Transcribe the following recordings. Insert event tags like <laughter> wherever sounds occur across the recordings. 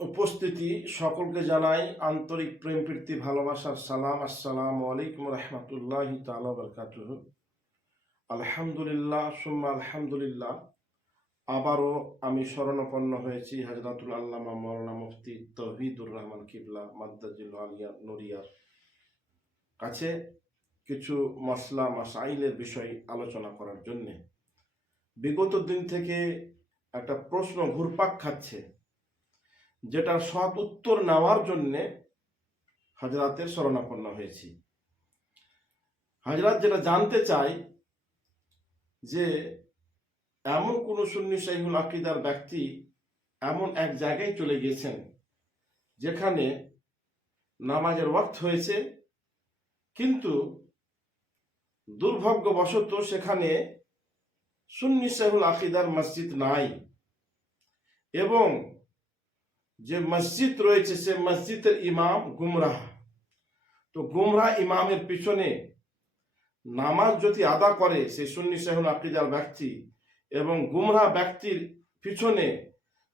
উপস্থিতি সকলকে জানাই আন্তরিক প্রেম, প্রীতি ভালোবাসার সালাম, আসসালাম আলাইকুম রহমতুল্লাহ তালা আলহামদুলিল্লাহ, সুম্মা আলহামদুলিল্লাহ। আবারও আমি শরণাপন্ন হয়েছি হাজরাতুল আল্লামা মৌলানা মুফতি তহিদুর রহমান কিবলা মাদ্দাজিল আলিয়া নরিয়ার কাছে কিছু মশলা মাসাইলের বিষয় আলোচনা করার জন্যে। বিগত দিন থেকে একটা প্রশ্ন ঘুরপাক খাচ্ছে। যেটার সৎ উত্তর নেওয়ার জন্যে হাজরাতের শরণাপন্ন হয়েছি। হাজরাত যেটা জানতে চাই যে এমন কোন সুন্নি শাহিউল আকিদার ব্যক্তি এমন এক জায়গায় চলে গিয়েছেন যেখানে নামাজের ওয়াক্ত হয়েছে, কিন্তু দুর্ভাগ্যবশত সেখানে সুন্নি শাহুল আকিদার মসজিদ নাই এবং যে মসজিদ রয়েছে, সে মসজিদের ইমাম গুমরাহ। তো গুমরাহ ইমামের পিছনে নামাজ যদি আদা করে, সে সুন্নি শাহুল আকিদার ব্যক্তি, এবং গুমরাহ ব্যক্তির পিছনে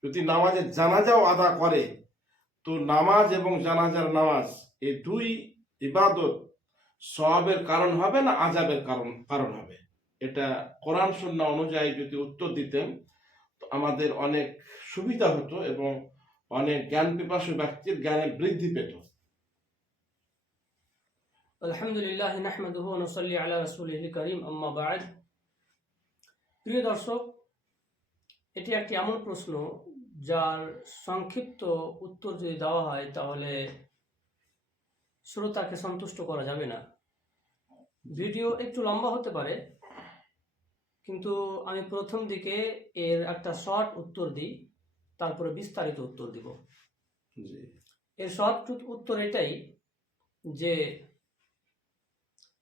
যদি নামাজের জানাজাও আদা করে, তো নামাজ এবং জানাজার নামাজ এই দুই ইবাদত সবের কারণ হবে না আজাবের কারণ কারণ হবে? এটা কোরআন সন্না অনুযায়ী যদি উত্তর দিতেন আমাদের অনেক সুবিধা হতো এবং অনেক জ্ঞান পিপাসু ব্যক্তির জ্ঞানে বৃদ্ধি পেত। আলহামদুলিল্লাহ, নাহমাদুহু ওয়া নুসাল্লি আলা রাসূলিল কারীম, আম্মা বা'দ। প্রিয় দর্শক, এটি একটি এমন প্রশ্ন যার সংক্ষিপ্ত উত্তর যদি দেওয়া হয়, তাহলে শ্রোতাকে সন্তুষ্ট করা যাবে না। ভিডিও একটু লম্বা হতে পারে, কিন্তু আমি প্রথম দিকে এর একটা শর্ট উত্তর দিই। তারপরে বিস্তারিত উত্তর দিব। এর শর্ট উত্তর এটাই যে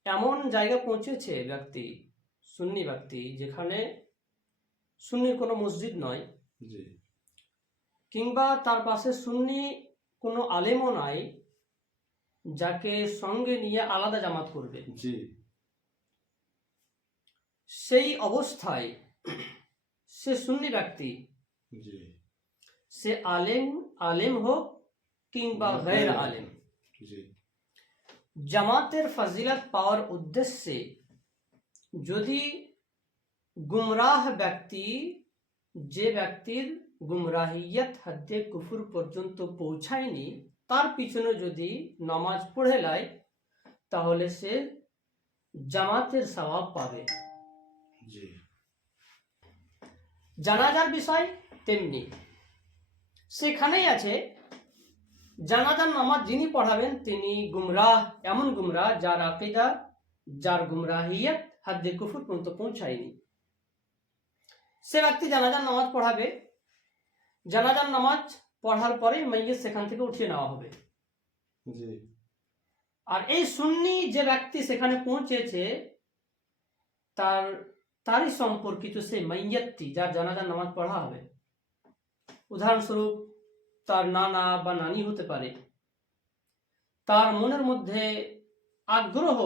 এমন জায়গা পৌঁছেছে ব্যক্তি সুন্নি ব্যক্তি যেখানে সুন্নির কোনো মসজিদ নয়। কিংবা তার পাশে সুন্নি কোনো আলেমও নাই যাকে সঙ্গে নিয়ে আলাদা জামাত করবে। সেই অবস্থায় সে সুন্নি ব্যক্তি জি। সে আলেম আলেম হোক কিংবা গैर আলেম জামাতের ফজিলত পাওয়ার উদ্দেশ্যে যদি গুমরাহ ব্যক্তি যে ব্যক্তির গুমরাহিয়ত হাদ্দে কুফুর পর্যন্ত পৌঁছায়নি তার পিছনে যদি নামাজ পড়ে লাই তাহলে সে জামাতের সওয়াব পাবে জানাজার বিষয় তেমনি সেখানেই আছে। জানাজার নামাজ যিনি পড়াবেন তিনি গুমরাহ এমন গুমরাহ যার আকিদা যার গুমরাহিয়ত হাদ্দে কুফুর পর্যন্ত পৌঁছায়নি। সে ব্যক্তি জানাজার নামাজ পড়াবে। জানাজার নামাজ পড়ার পরে মাইয়ের সেখান থেকে উঠিয়ে নেওয়া হবে। আর এই সুন্নি যে ব্যক্তি সেখানে পৌঁছেছে তার তারই সম্পর্কিত সেই মাইয়াতটি যার জানাজার নামাজ পড়া হবে। উদাহরণস্বরূপ, তার নানা বা নানি হতে পারে। তার মনের মধ্যে আগ্রহ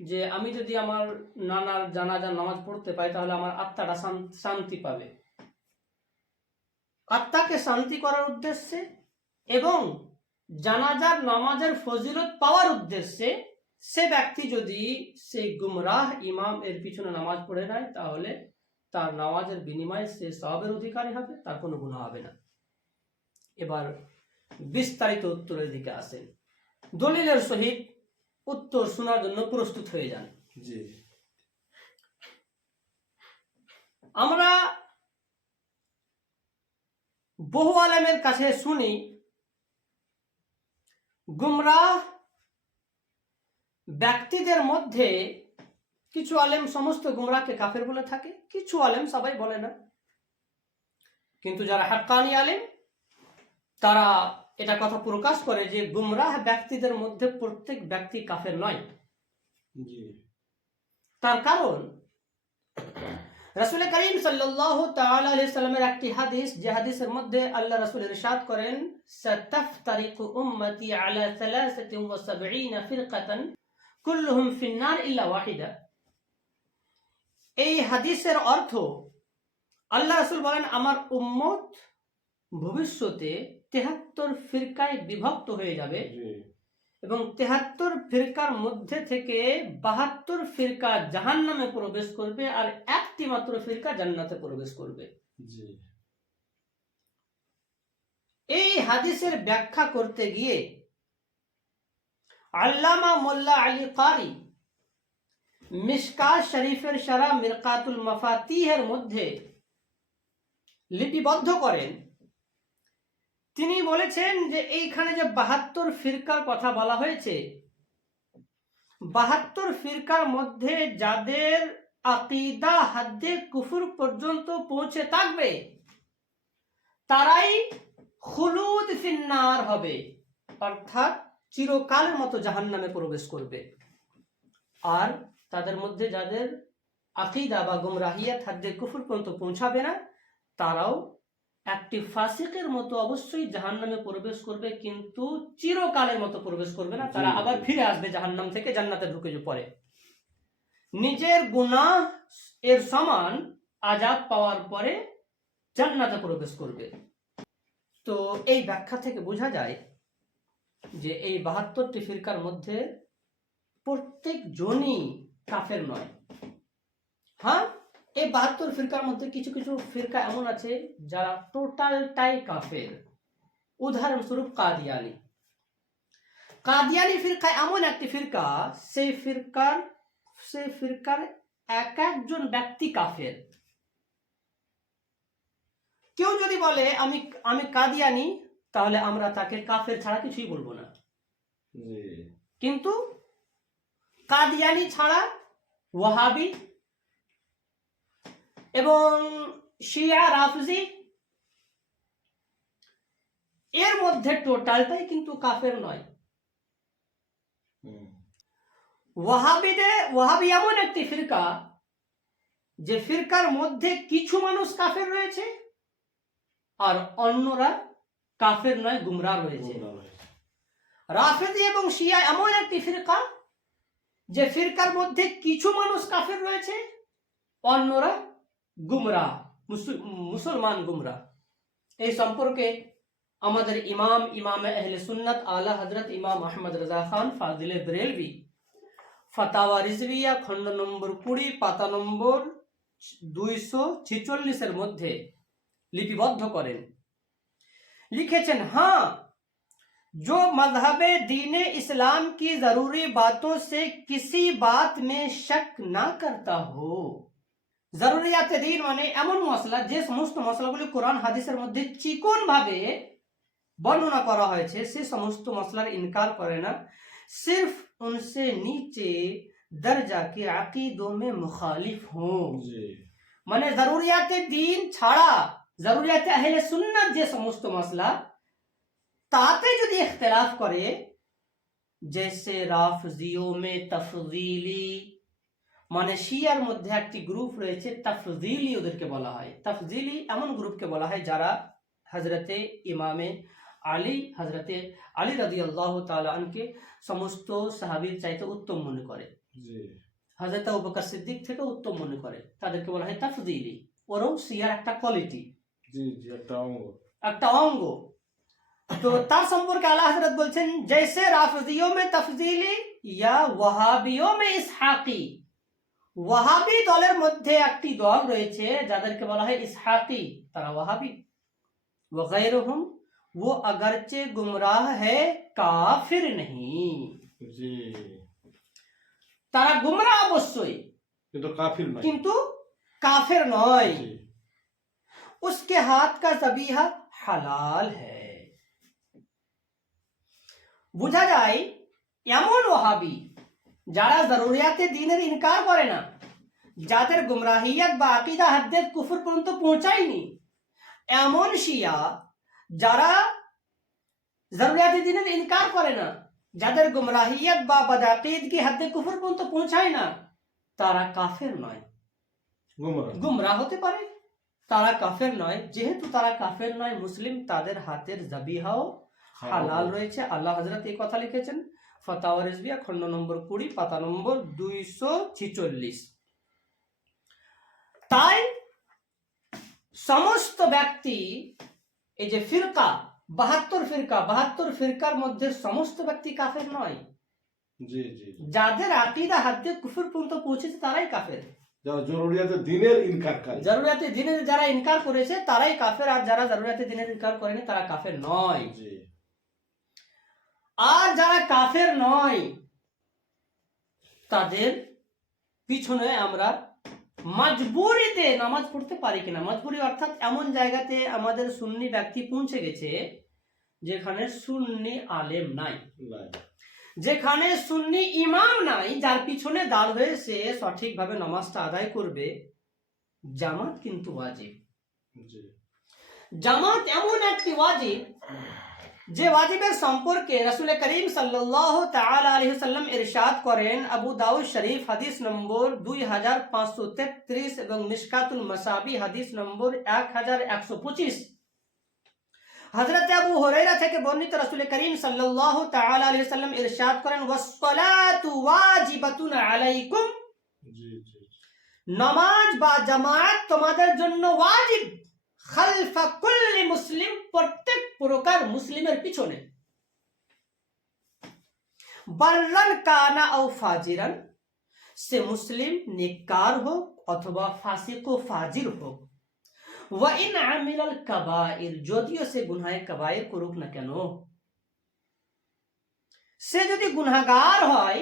যে আমি যদি আমার নানার জানাজার নামাজ পড়তে পাই তাহলে আমার আত্মাটা শান্তি পাবে। আত্মাকে শান্তি করার উদ্দেশ্যে এবং জানাজার নামাজের ফজিলত পাওয়ার উদ্দেশ্যে সে ব্যক্তি যদি সেই গুমরাহ ইমাম এর পিছনে নামাজ পড়ে নেয়, তাহলে তার নামাজের বিনিময়ে সে সবের অধিকারী হবে তার কোনো গুণ হবে না। এবার বিস্তারিত উত্তরের দিকে আসেন। দলিলের সহিত উত্তর শোনার জন্য প্রস্তুত হয়ে যান। আমরা বহু আলেমের কাছে শুনি গুমরাহ ব্যক্তিদের মধ্যে কিছু আলেম সমস্ত গুমরাহকে কাফের বলে থাকে কিছু আলেম সবাই বলে না। কিন্তু যারা হাক্কানি আলেম তারা এটা কথা প্রকাশ করে যে গুমরাহ ব্যক্তিদের মধ্যে প্রত্যেক ব্যক্তি কাফের নয়। তার কারণ রাসূল করিম আলাইহি সাল্লামের একটি হাদিস যে হাদিসের মধ্যে আল্লাহ রাসূল ইরশাদ করেন সাতাফতারিকু উম্মতি আলা 73 ফিরকাতান কুল্লুহুম ফিন্নার ইল্লা ওয়াহিদা। এই হাদিসের অর্থ আল্লাহ রাসূল বলেন আমার উম্মত ভবিষ্যতে তেহাত্তর ফিরকায় বিভক্ত হয়ে যাবে এবং তেহাত্তর ফিরকার মধ্যে থেকে বাহাত্তর ফিরকা জাহান নামে প্রবেশ করবে আর একটি মাত্র ফিরকা জান্নাতে প্রবেশ করবে। এই হাদিসের ব্যাখ্যা করতে গিয়ে আল্লামা মোল্লা আলী কারি মিসকাত শরীফের সারা মিরকাতুল মাফাতিহের মধ্যে লিপিবদ্ধ করেন। তিনি বলেছেন যে এইখানে যে বাহাত্তর ফিরকার কথা বলা হয়েছে, বাহাত্তর ফিরকার মধ্যে যাদের আকিদা হাদ্দে কুফুর পর্যন্ত পৌঁছে থাকবে, তারাই খুলুদ ফিন্নার হবে, অর্থাৎ চিরকালের মতো জাহান্নামে প্রবেশ করবে। আর তাদের মধ্যে যাদের আকিদা বা গুমরাহিয়াত হাদ্দে কুফুর পর্যন্ত পৌঁছাবে না তারাও একটি ফাসিকের মতো অবশ্যই জাহান্নামে প্রবেশ করবে কিন্তু চিরকালের মতো প্রবেশ করবে না। তারা আবার ফিরে আসবে জাহান্নাম থেকে জান্নাতে ঢুকে পড়ে নিজের গুনাহ এর সমান আজাদ পাওয়ার পরে জান্নাতে প্রবেশ করবে। তো এই ব্যাখ্যা থেকে বোঝা যায় যে এই বাহাত্তরটি ফিরকার মধ্যে প্রত্যেক জনই কাফের নয়। হ্যাঁ? এই বাহাত্তর ফিরকার মধ্যে কিছু কিছু ফিরকা এমন আছে যারা টোটালটাই কাফের। উদাহরণস্বরূপ কাদিয়ানি। কাদিয়ানি ফিরকা এমন একটি ফিরকা সেই ফিরকার সেই ফিরকার এক একজন ব্যক্তি কাফের। কেউ যদি বলে আমি আমি কাদিয়ানি তাহলে আমরা তাকে কাফের ছাড়া কিছুই বলব না। কিন্তু কাদিয়ানি ছাড়া ওয়াহাবি এবং শিয়া রাফজি এর মধ্যে টোটালটাই কিন্তু কাফের নয়। ওয়াহাবিদে ওয়াহাবি এমন একটি ফিরকা যে ফিরকার মধ্যে কিছু মানুষ কাফের রয়েছে আর অন্যরা কাফের নয় গুমরা রয়েছে। রাফেদি এবং শিয়া এমন একটি ফিরকা যে ফিরকার মধ্যে কিছু মানুষ কাফের রয়েছে, অন্যরা গুমরা মুসলমান গুমরা। এই সম্পর্কে আমাদের ইমাম ইমাম আহলে সুন্নাত, আলা হজরত ইমাম আহমদ রাজা খান, ফাজিলে বেরেলভি ফাতাওয়া রিজভিয়া খণ্ড নম্বর কুড়ি, পাতা নম্বর দুইশো ছেচল্লিশের মধ্যে লিপিবদ্ধ করেন। লিখেছেন হ্যাঁ जो मजहब दीन इस्लाम की जरूरी बातों से किसी बात में शक ना करता हो জরুরিয়াতে দিন মানে এমন মশলা যে সমস্ত মশলাগুলি কোরআন হাদিসের মধ্যে চিকন ভাবে বর্ণনা করা হয়েছে সে সমস্ত মশলার ইনকার করে না সির্ফ উনসে নিচে দরজা के আকিদों में मुखालिफ हों জি মানে জরুরিয়াতে দিন ছাড়া জরুরিয়াতে আহলে সুন্নাত যে সমস্ত মশলা তাতে যদি ইখতলাফ করে জেসে রাফজিও মে তফজিলি মানে শিয়ার মধ্যে একটি গ্রুপ রয়েছে তফজিলি ওদেরকে বলা হয়। তফজিলি এমন গ্রুপকে বলা হয় যারা হজরতে ইমামে আলী হজরতে আলী রাদি আল্লাহ তালকে সমস্ত সাহাবির চাইতে উত্তম মনে করে। হজরত আবুবকর সিদ্দিক থেকে উত্তম মনে করে। তাদেরকে বলা হয় তাফজিলি। ওরাও সিয়ার একটা কোয়ালিটি একটা অঙ্গ। একটা অঙ্গ। তো তার সম্পর্কে আল্লাহ হজরত বলছেন জৈসে রাফজিও মে তফজিলি ইয়া ওয়াহাবিও মে ইসহাকি ওয়াহাবি দলের মধ্যে একটি দল রয়েছে যাদেরকে বলা হয় ইসহাকি তারা ওয়াহাবি वगैर हम वो अगरचे गुमराह है काफिर नहीं जी তারা গুমরা অবশ্যই কিন্তু কাফির নয় কিন্তু কাফির নয় उसके हाथ का जबीहा हलाल है বোঝা যায় এমন ওহাবি যারা জরুরিয়াতে দিনের ইনকার করে না যাদের গুমরাহিয়াত বা আকিদা হাদ্দের কুফর পর্যন্ত পৌঁছায়নি। এমন শিয়া যারা জরুরিয়াতে দিনের ইনকার করে না যাদের গুমরাহিয়াত বা বাদাকিদ কি হাদ্দে কুফর পর্যন্ত পৌঁছায় না তারা কাফের নয়। গুমরা। গুমরা হতে পারে তারা কাফের নয় যেহেতু তারা কাফের নয় মুসলিম তাদের হাতের জাবিহাও হালাল রয়েছে। আল্লাহ হজরত এই কথা লিখেছেন ফতাওয়া রিজবিয়া খণ্ড নম্বর কুড়ি পাতা নম্বর দুইশো ছিচল্লিশ। তাই সমস্ত ব্যক্তি এই যে ফিরকা বাহাত্তর ফিরকা বাহাত্তর ফিরকার মধ্যে সমস্ত ব্যক্তি কাফের নয়। যাদের আকিদা হাতে কুফর পর্যন্ত পৌঁছেছে তারাই কাফের। জরুরিয়াতে দিনের ইনকারকারী জরুরিয়াতে দিনের যারা ইনকার করেছে তারাই কাফের। আর যারা জরুরিয়াতে দিনের ইনকার করেনি তারা কাফের নয়। আর যারা কাফের নয় তাদের পিছনে আমরা মজবুরিতে নামাজ পড়তে পারি কিনা? মজবুরি অর্থাৎ এমন জায়গাতে আমাদের সুন্নি ব্যক্তি পৌঁছে গেছে যেখানে সুন্নি আলেম নাই। যেখানে সুন্নি ইমাম নাই যার পিছনে দাঁড় হয়ে সে সঠিকভাবে নামাজটা আদায় করবে জামাত কিন্তু ওয়াজিব। জামাত এমন একটি ওয়াজিব যে ওয়াজিবের সম্পর্কে রাসূল করিম সাল্লাল্লাহু তাআলা আলাইহি ইরশাদ করেন আবু দাউদ শরীফ হাদিস নম্বর 2533 এবং মিশকাতুল মাসাবি হাদিস নম্বর 1125 হযরত আবু হুরায়রা থেকে বর্ণিত রাসূল করিম সাল্লাল্লাহু তাআলা ইরশাদ করেন ওয়াজিবাতুন আলাইকুম। নামাজ বা জামাত তোমাদের জন্য ওয়াজিব। খালফা কুল্লি মুসলিম প্রত্যেক প্রকার মুসলিমের পিছনে। বাররান কানা ও ফাজিরান, সে মুসলিম নেককার হোক অথবা ফাসিক ও ফাজির হোক। ওয়া ইন আমিলাল কাবাইর, যদিও সে গুনাহে কাবাইর করুক না কেন। সে যদি গুনাহগার হয়,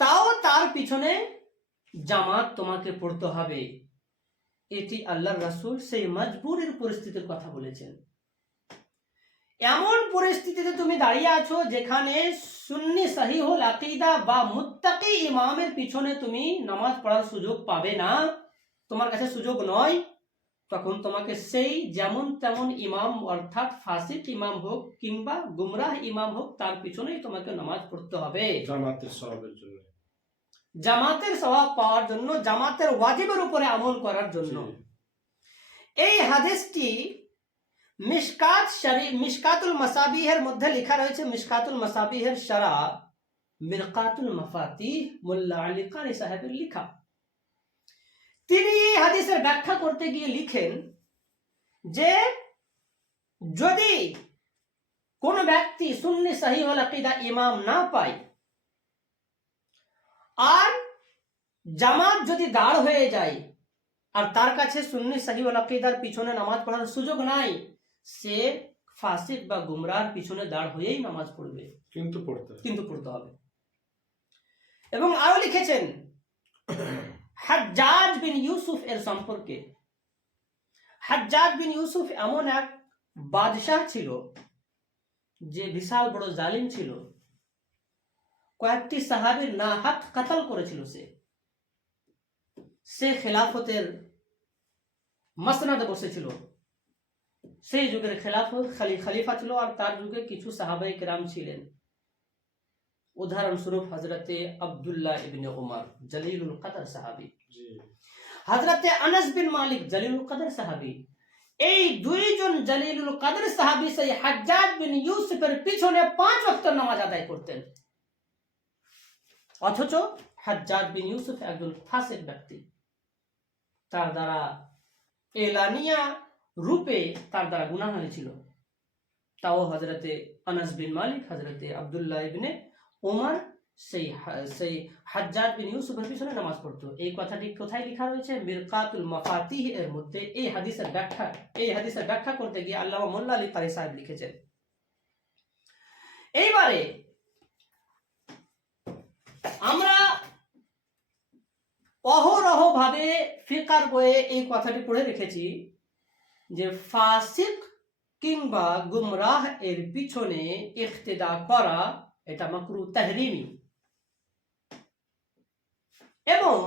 তাও তার পিছনে জামাত তোমাকে পড়তে হবে। এটি আল্লাহ রাসূল সেই মজবুরের পরিস্থিতির কথা বলেছেন। এমন পরিস্থিতিতে তুমি দাঁড়িয়ে আছো যেখানে সুন্নি সহিহুল আকিদা বা মুত্তাকি ইমামের পিছনে তুমি নামাজ পড়ার সুযোগ পাবে না। তোমার কাছে সুযোগ নয়। তখন তোমাকে সেই যেমন তেমন ইমাম অর্থাৎ ফাসিক ইমাম হোক কিংবা গুমরাহ ইমাম হোক তার পিছনেই তোমাকে নামাজ পড়তে হবে। জামাতের সবের জন্য। জামাতের স্বভাব পাওয়ার জন্য জামাতের ওয়াজিবের উপরে আমল করার জন্য। এই হাদিসটি মিশকাত শরী মিশকাতুল মাসাবিহের মধ্যে লেখা রয়েছে মিশকাতুল মাসাবিহের শরা মিরকাতুল মাফাতিহ মোল্লা আলী কারি সাহেবের লেখা। তিনি এই হাদিসের ব্যাখ্যা করতে গিয়ে লিখেন যে যদি কোন ব্যক্তি সুন্নি আকিদা ইমাম না পায় আর জামাত যদি দাঁড় হয়ে যায় আর তার কাছে সুন্নি সহিউল আকিদার পিছনে নামাজ পড়ার সুযোগ নাই সে ফাসিক বা গুমরার পিছনে দাঁড় হয়েই নামাজ পড়বে। কিন্তু পড়তে হবে। কিন্তু পড়তে হবে। এবং আরও লিখেছেন হাজ্জাজ বিন ইউসুফ এর সম্পর্কে। হাজ্জাজ বিন ইউসুফ এমন এক বাদশাহ ছিল যে বিশাল বড় জালিম ছিল। কয়েকটি সাহাবীর না হাত কাতাল করেছিল সে। সে খেলাফতের মাসনাদে বসেছিল। সেই যুগের খেলাফত খালি খলিফা ছিল আর তার যুগে কিছু সাহাবাই কেরাম ছিলেন। উদাহরণস্বরূপ হজরতে আব্দুল্লাহ ইবনে উমর জলিলুল কদর সাহাবী। হজরতে আনাস বিন মালিক জলিলুল কদর সাহাবী। এই দুইজন জলিলুল কদর সাহাবী সেই হাজ্জাজ বিন ইউসুফের পিছনে পাঁচ ওয়াক্ত নামাজ আদায় করতেন। অথচ হাজ্জাজ বিন ইউসুফ একজন ফাসিক ব্যক্তি। তার দ্বারা এলানিয়া রূপে তার দ্বারা গুনাহ হয়েছিল। তাও হজরতে আনাস বিন মালিক হজরতে আবদুল্লাহ ইবনে ওমর সেই সেই হাজ্জাজ বিন ইউসুফের পিছনে নামাজ পড়তো। এই কথাটি কোথায় লেখা রয়েছে? মিরকাতুল মাফাতিহ এর মধ্যে। এই হাদিসের ব্যাখ্যা, এই হাদিসের ব্যাখ্যা করতে গিয়ে আল্লাহ মোল্লা আলী কারি সাহেব লিখেছেন। এইবারে আমরা অহরহ ভাবে ফিকার বইয়ে এই কথাটি পড়ে রেখেছি যে ফাসিক কিংবা গুমরাহ এর পিছনে ইখতিদা করা এটা মাকরু তাহরিমি। এবং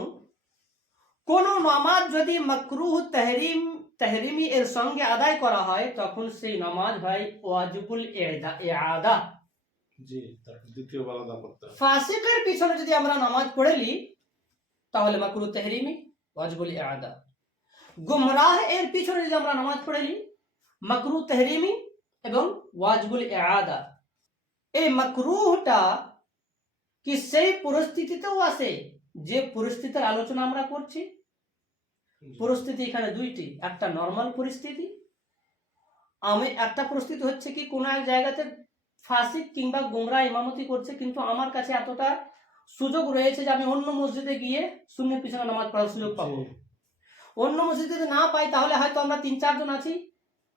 কোন নামাজ যদি মাকরুহ তাহরিম তাহরিমি এর সঙ্গে আদায় করা হয় তখন সেই নামাজ হয় ওয়াজিবুল করতে ফাসিকের পিছনে যদি আমরা নামাজ পড়ে নি তাহলে মাকরু তেহরিমি, ওয়াজিবুল ইআদা। গুমরাহ এর পিছনে যদি আমরা নামাজ পড়ে নি মাকরু তেহরিমি এবং ওয়াজবুল ইআদা। এই মাকরুহটা কি সেই পরিস্থিতিতেও আসে যে পরিস্থিতির আলোচনা আমরা করছি? পরিস্থিতি এখানে দুইটি, একটা নর্মাল পরিস্থিতি, আমি একটা পরিস্থিতি হচ্ছে কি, কোনো এক জায়গাতে ফাসিক কিংবা গোমরা ইমামতি করছে, কিন্তু আমার কাছে এতটা সুযোগ রয়েছে যে আমি অন্য মসজিদে গিয়ে সুন্নির পিছনে নামাজ পড়ার সুযোগ পাবো। অন্য মসজিদে যদি না পাই তাহলে হয়তো আমরা তিন চারজন আছি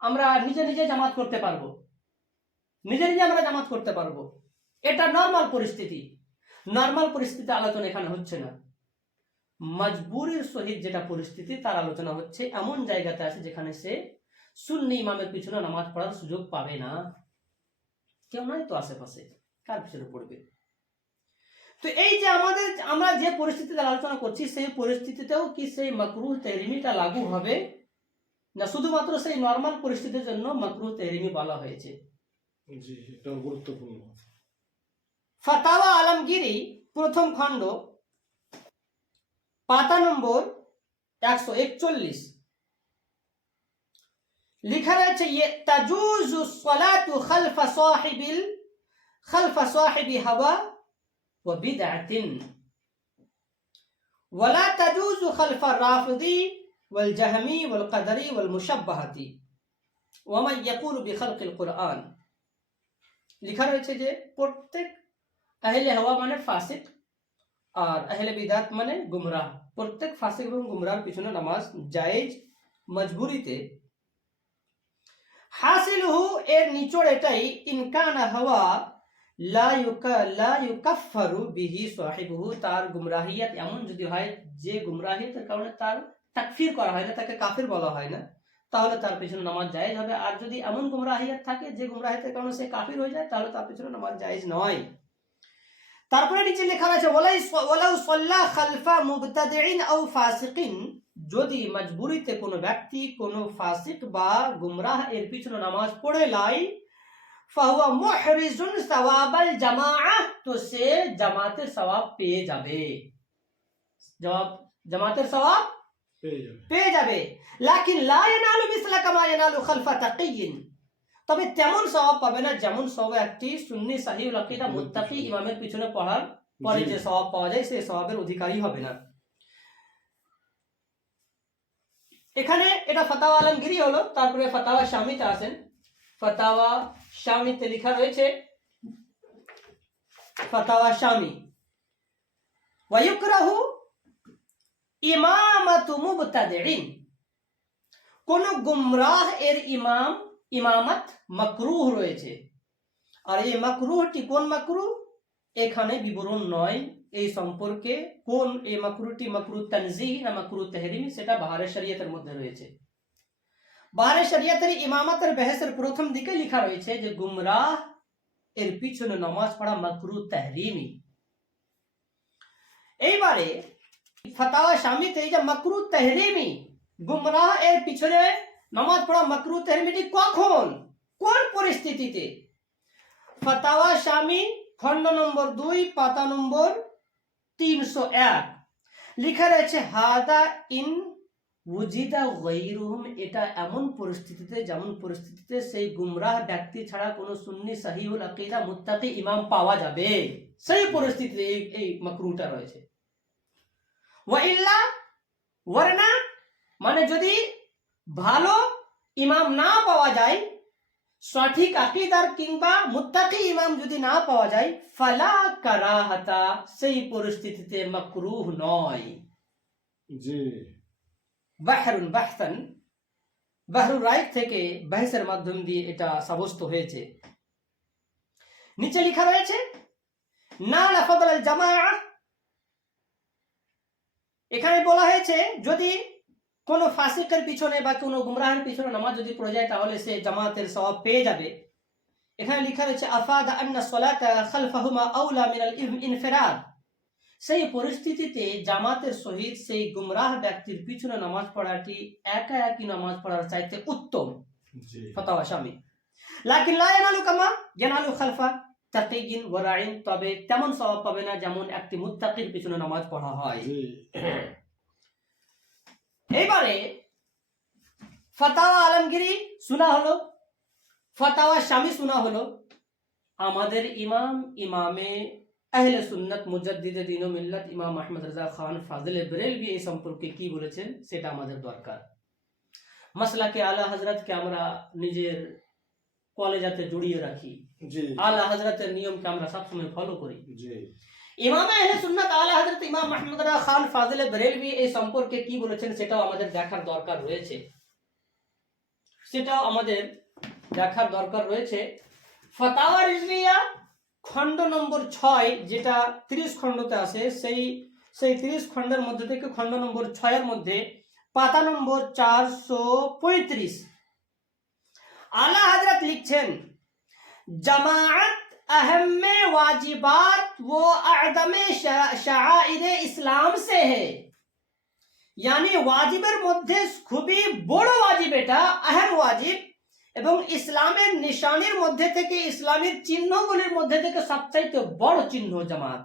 আমরা নিজে নিজে জামাত করতে পারব। নিজে নিজে আমরা জামাত করতে পারব। এটা নর্মাল পরিস্থিতি। নর্মাল পরিস্থিতি আলোচনা এখানে হচ্ছে না। মজবুরির সহিত যেটা পরিস্থিতি তার আলোচনা হচ্ছে এমন জায়গাতে আছে যেখানে সে সুন্নি ইমামের পিছনে নামাজ পড়ার সুযোগ পাবে না। কেউ নাই তো আশেপাশে। কার পিছনে পড়বে? তো এই যে আমাদের আমরা যে পরিস্থিতিতে আলোচনা করছি সেই পরিস্থিতিতেও কি সেই মাকরুহ তেহরিমিটা লাগু হবে? না শুধুমাত্র সেই নর্মাল পরিস্থিতির জন্য মাকরুহ তেহরিমি বলা হয়েছে? জি এটা গুরুত্বপূর্ণ। ফাতাওয়া আলমগিরি প্রথম খণ্ড পাতা নম্বর একশো একচল্লিশ। লিখা রয়েছে তাজুজু সলাতু খালফা সাহিবিল খালফা সাহিবি হাওয়া ওয়া বিদআতিন ولا تجوز خلف الرافضي والجهمي والقدري والمشبهة ومن يقول بخلق القرآن লিখা রয়েছে যে প্রত্যেক আহলে হওয়া মানে ফাসিক আর আহলে বিদাত মানে গুমরাহ প্রত্যেক ফাসিক এবং গুমরাহর পিছনে নামাজ জায়েজ মজবুরিতে হাসিলহু এর নিচড় এটাই ইনকান হাওয়া তার গুমরাহিয়াত এমন যদি হয় যে গুমরাহিয়াতের কারণে তার তাকফির করা হয় না, তাকে কাফির বলা হয় না, তাহলে তার পিছনে নামাজ জায়েজ হবে। আর যদি এমন গুমরাহিয়াত থাকে যে গুমরাহিয়াতের কারণে সে কাফির হয়ে যায়, তাহলে তার পিছনে নামাজ জায়েজ নয়। তারপরে নিচে লেখা আছে ওয়ালাই ওয়ালাউ সাল্লা খালফা মুবতাদিন আও ফাসিকিন, যদি মজবুরিতে কোনো ব্যক্তি কোনো ফাসিক বা গুমরাহ এর পিছনে নামাজ পড়ে লাই ফাহুয়া মুহরিজুন সওয়াবাল জামাআহ তো সে জামাতের সওয়াব পেয়ে যাবে জবাব জামাতের সওয়াব পেয়ে যাবে লাকিন লা ইয়ানালু মিসলা কামা ইয়ানালু খালফা তাকিয়িন তবে তেমন সওয়াব পাবে না যেমন সওয়াব একটি সুন্নি সাহিউল আকীদা মুত্তাকি ইমামের পিছনে পড়ার পরে যে সওয়াব পাওয়া যায় সেই সওয়াবের অধিকারী হবে না এখানে এটা ফাতাওয়া আলমগিরি হলো তারপরে ফাতাওয়া শামিতে আসেন ফাতাওয়া শামিতে লেখা রয়েছে। ফাতাওয়া শামি ওয়ায়ুকরাহু ইমামাতু মুবতাদিন কোন গুমরাহ এর ইমাম, ইমামত মাকরুহ রয়েছে। আর এই মাকরুহটি কোন মাকরুহ? এখানে বিবরণ নয়। এই সম্পর্কে কোন এই মাকরুহটি মাকরুহ তানজি না মাকরুহ তেহরিমি, সেটা বাহারের শরীয়তের মধ্যে রয়েছে। বাহারের শরীয়তের ইমামতের বেহেসের প্রথম দিকে লেখা রয়েছে যে, গুমরাহ এর পিছনে নমাজ পড়া মাকরুহ তেহরিমি। এইবারে ফতাওয়া শামিতে এই যে মাকরু তেহরিমি, গুমরাহ এর পিছনে নামাজ পড়া মাকরু তেহরিমিটি কখন? কোন পরিস্থিতিতে? ফতাওয়া শামি, খণ্ড নম্বর দুই, পাতা নম্বর তিনশো এক। লিখা রয়েছে, হাদা ইন উজিদা গৈরুহুম, এটা এমন পরিস্থিতিতে, যেমন পরিস্থিতিতে সেই গুমরাহ ব্যক্তি ছাড়া কোনো সুন্নি সাহিউল আকিদা মুত্তাকি ইমাম পাওয়া যাবে। সেই পরিস্থিতিতে এই এই মাকরুটা রয়েছে। ওয়াইল্লা ওয়ারনা মানে যদি ভালো ইমাম না পাওয়া যায়, সঠিক আকিদার কিংবা মুত্তাকি ইমাম যদি না পাওয়া যায়, ফালা কারাহাতা, সেই পরিস্থিতিতে মাকরুহ নয়। জি। বাহরুন বাহতান বাহরুর রাইট থেকে বাহেসের মাধ্যম দিয়ে এটা সাব্যস্ত হয়েছে। নিচে লেখা রয়েছে না লাফাদাল জামা এখানে বলা হয়েছে, যদি কোনো ফাসিকের পিছনে বা কোনো গুমরাহের পিছনে নামাজ যদি পড়ে যায়, তাহলে সে জামাতের সওয়াব পেয়ে যাবে। এখানে লেখা রয়েছে, আফাদা আন্না সলাতা খালফাহুমা আউলা মিনাল ইনফিরাদ সেই পরিস্থিতিতে জামাতের সহিত সেই গুমরাহ ব্যক্তির পিছনে নামাজ পড়াটি একা একই নামাজ পড়ার চাইতে উত্তম। ফতাওয়া লাকিন লা ইয়ানালু কামা ইয়ানালু খালফা ওয়ারাইন তবে তেমন সওয়াব পাবে না যেমন একটি মুত্তাকির পিছনে নামাজ পড়া হয়। এইবারে ফতাওয়া আলমগিরি শোনা হলো ফতাওয়া শামি শোনা হলো। আমাদের ইমাম ইমামে আহলে সুন্নাত মুজাদ্দিদে দিন মিল্লাত ইমাম আহমদ রাজা খান ফাজিল বেরেলভি এই সম্পর্কে কি বলেছেন সেটা আমাদের দরকার। মাসলাকে আলা হজরতকে আমরা নিজের কলেজাতে জড়িয়ে রাখি। আলা হজরতের নিয়মকে আমরা সবসময় ফলো করি। ইমাম আহলে সুন্নাত আলা হযরত ইমাম মাহমুদ রাজা খান ফাজিল বেরেলভি এই সম্পর্কে কি বলেছেন সেটাও আমাদের দেখার দরকার রয়েছে। সেটাও আমাদের দেখার দরকার রয়েছে। ফতাওয়া রিজভিয়া খণ্ড নম্বর ছয় যেটা তিরিশ খণ্ডতে আছে সেই সেই তিরিশ খণ্ডের মধ্যে থেকে খণ্ড নম্বর ছয়ের মধ্যে পাতা নম্বর চারশো পঁয়ত্রিশ। আলা হাজরত লিখছেন জামায়াত আহমে ওয়াজিবাত ও عدم شعائر ইসলাম সে ہے ওয়াজিবের মধ্যে খুবই বড় ওয়াজিব এটা, আহম ওয়াজিব। এবং ইসলামের নিশানির মধ্যে থেকে ইসলামের চিহ্নগুলির মধ্যে থেকে সবচাইতে বড় চিহ্ন জামাত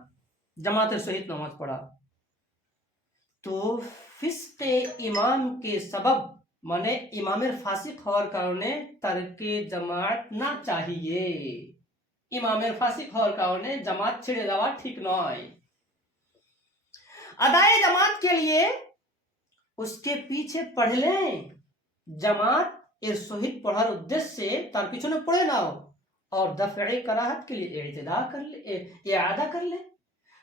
জামাতের সহিত নামাজ পড়া তো ফিস্তে ইমাম কে সবব মানে ইমামের ফাসিক হওয়ার কারণে তারকে জামাত না চাহিয়ে ইমামের ফাসিক হওয়ার কারণে জামাত ছেড়ে দেওয়া ঠিক নয় अदाए जमात के लिए उसके पीछे पढ़ लें जमात এর সহিত পড়ার উদ্দেশ্যে তার পিছনে পড়ে নাও और दफे कराहत के लिए इतदा कर ले ইআদা कर ले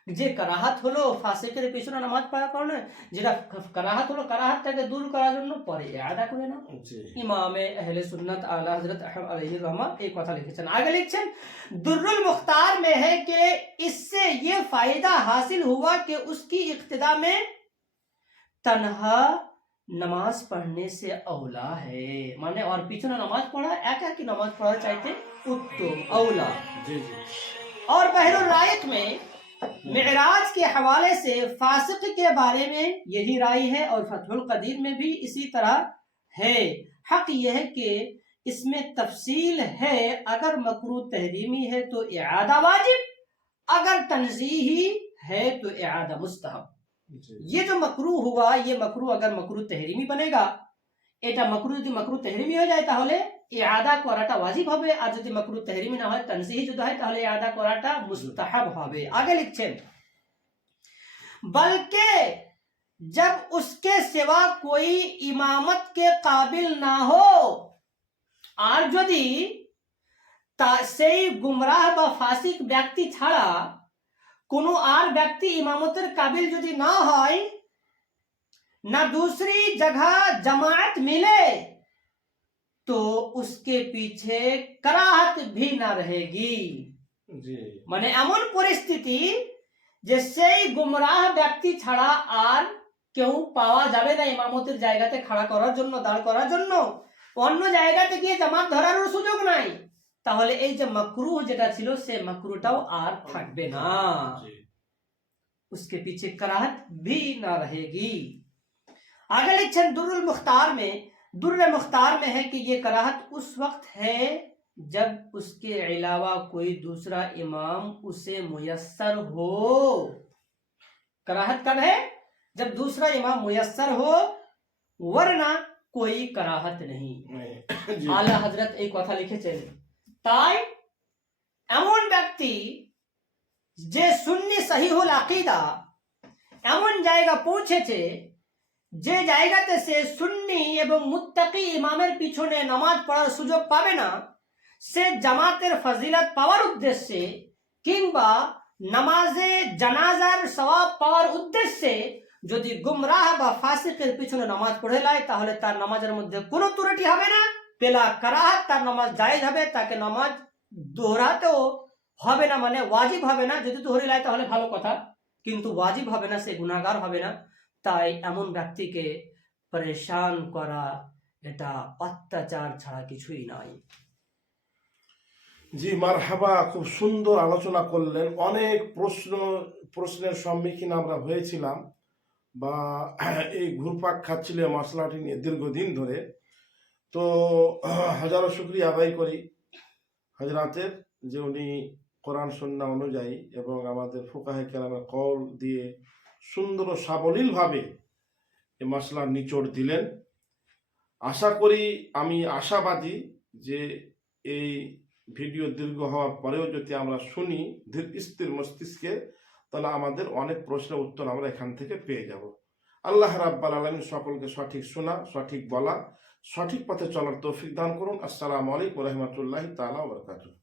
যে কারাহাত হলো ফাসিকের পিছনে নামাজ পড়ার কারণে যেটা কারাহাত হলো কারাহাতটাকে দূর করার জন্য পরে ইআদা করে নাও জি ইমামে আহলে সুন্নাত আলা হযরত আহমদ আলাইহি रहमा এই কথা লিখেছেন আগে লিখছেন दुर्रुल मुख्तार में है कि इससे ये फायदा हासिल हुआ कि उसकी इक्तदा में तन्हा नमाज पढ़ने से औला है माने और पीछे नमाज पढ़ा एक की नमाज पढ़ा चाहते उत्तम औला জি জি और बहरुल रायत में मिराज के हवाले से फासिक के बारे में यही राय है और फतहुल कदीर में भी इसी तरह है हक यह है कि इसमें तफसील है अगर मकरू तहरीमी है तो इआदा वाजिब अगर तंजीही है तो इआदा मुस्तहब জি ये जो मकरू हुआ ये मकरू अगर मकरू तहरीमी बनेगा এটা মকরু যদি মকরু তেহরিমি হয়ে যায় তাহলে ইআদা করাটা ওয়াজিব হবে আর যদি মকরু তেহরিমি না হয় তনসিহি যদি হয় তাহলে ইআদা করাটা মুস্তাহাব হবে আগে লিখছেন बल्कि जब उसके सिवा कोई इमामत के काबिल ना हो আর যদি তা সেই গুমরাহ বা ফাসিক ব্যক্তি ছাড়া কোনো আর ব্যক্তি ইমামতের কাবিল যদি না হয় ना दूसरी जगह जमात मिले तो उसके पीछे कराहत भी ना रहेगी জি মানে এমন পরিস্থিতি যে সেই গুমরাহ ব্যক্তি ছাড়া আর কেউ পাওয়া যাবে না ইমামতের জায়গাতে খাড়া করার জন্য দাঁড় করার জন্য অন্য জায়গাতে গিয়ে জামাত ধরারও সুযোগ নাই তাহলে এই যে মকরু যেটা ছিল সে মকরুটাও আর থাকবে না জি उसके पीछे कराहत भी ना रहेगी आगे लिखन दुर्रुल मुख्तार में दुर्र मुख्तार में है कि ये कराहत उस वक्त है जब उसके अलावा कोई दूसरा इमाम उसे मुयस्सर हो कराहत कब है जब दूसरा इमाम मुयस्सर हो वरना कोई कराहत नहीं <coughs> জি আল্লাহ হজরত এই কথা লিখেছেন তাই এমন ব্যক্তি যে সুন্নি সহিহুল আকিদা এমন জায়গা পৌঁছেছে যে জায়গাতে সে সুন্নি এবং মুত্তাকি ইমামের পিছনে নামাজ পড়ার সুযোগ পাবে না, সে জামাতের ফজিলত পাওয়ার উদ্দেশ্যে কিংবা নামাজে জানাজার সওয়াব পাওয়ার উদ্দেশ্যে যদি গুমরাহ বা ফাসিকের পিছনে নামাজ পড়ে নেয়, তাহলে তার নামাজের মধ্যে কোনো ত্রুটি হবে না। পেলা কারাহাত তার নামাজ জায়েজ হবে, তাকে নামাজ দোহরাতেও হবে না মানে ওয়াজিব হবে না। যদি দোহরে নেয় তাহলে ভালো কথা। কিন্তু ওয়াজিব হবে না, সে গুনাহগার হবে না। তাই এমন ব্যক্তিকে পরেশান করা, এটা অত্যাচার ছাড়া কিছুই নয় জি, মারহাবা, খুব সুন্দর আলোচনা করলেন। অনেক প্রশ্ন, প্রশ্নের সম্মুখীন আমরা হয়েছিলাম। বা এই ঘুরপাক খাচ্ছিল মশলাটি নিয়ে দীর্ঘদিন ধরে। তো হাজারো শুক্রিয়া আদায় করি হাজরাতের যে উনি কোরআন সন্না অনুযায়ী এবং আমাদের ফোকাহে কেরামের কল দিয়ে সুন্দর সাবলীলভাবে এ মশলার নিচড় দিলেন। আশা করি আমি আশাবাদী যে এই ভিডিও দীর্ঘ হওয়ার পরেও যদি আমরা শুনি ধীর স্থির মস্তিষ্কে, তাহলে আমাদের অনেক প্রশ্নের উত্তর আমরা এখান থেকে পেয়ে যাব। আল্লাহ রাব্বাল আলমী সকলকে সঠিক শোনা, সঠিক বলা সঠিক পথে চলার তৌফিক দান করুন। আসসালামু আলাইকুম রহমতুল্লাহ তালা বরকাতুহ।